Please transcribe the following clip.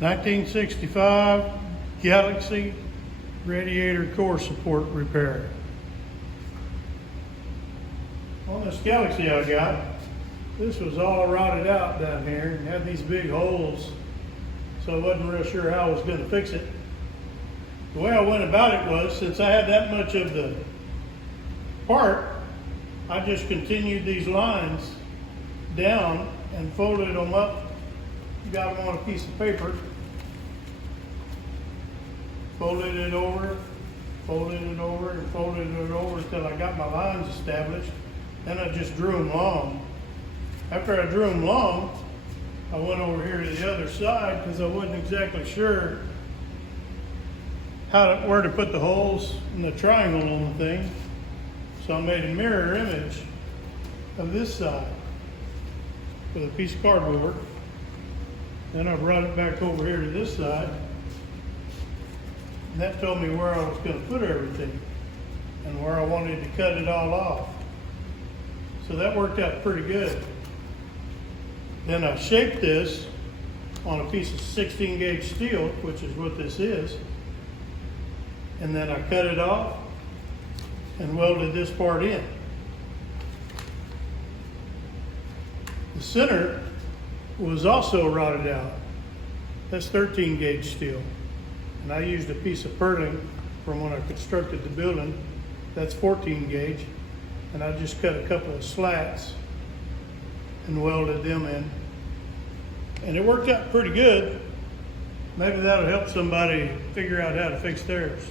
1965 Galaxie radiator core support repair. On this Galaxie I got, this was all rotted out down here and had these big holes, so I wasn't real sure how I was going to fix it. The way I went about it was, since I had that much of the part, I just continued these lines down and folded them up, got them on a piece of paper, folded it over, folded it over, and folded it over until I got my lines established. Then I just drew them long. After I drew them long, I went over here to the other side because I wasn't exactly sure where to put the holes in the triangle on the thing. So I made a mirror image of this side with a piece of cardboard. Then I brought it back over here to this side. And that told me where I was going to put everything and where I wanted to cut it all off. So that worked out pretty good. Then I shaped this on a piece of 16 gauge steel, which is what this is. And then I cut it off and welded this part in. The center was also rotted out. That's 13 gauge steel. And I used a piece of purlin from when I constructed the building. That's 14 gauge. And I just cut a couple of slats and welded them in. And it worked out pretty good. Maybe that'll help somebody figure out how to fix theirs.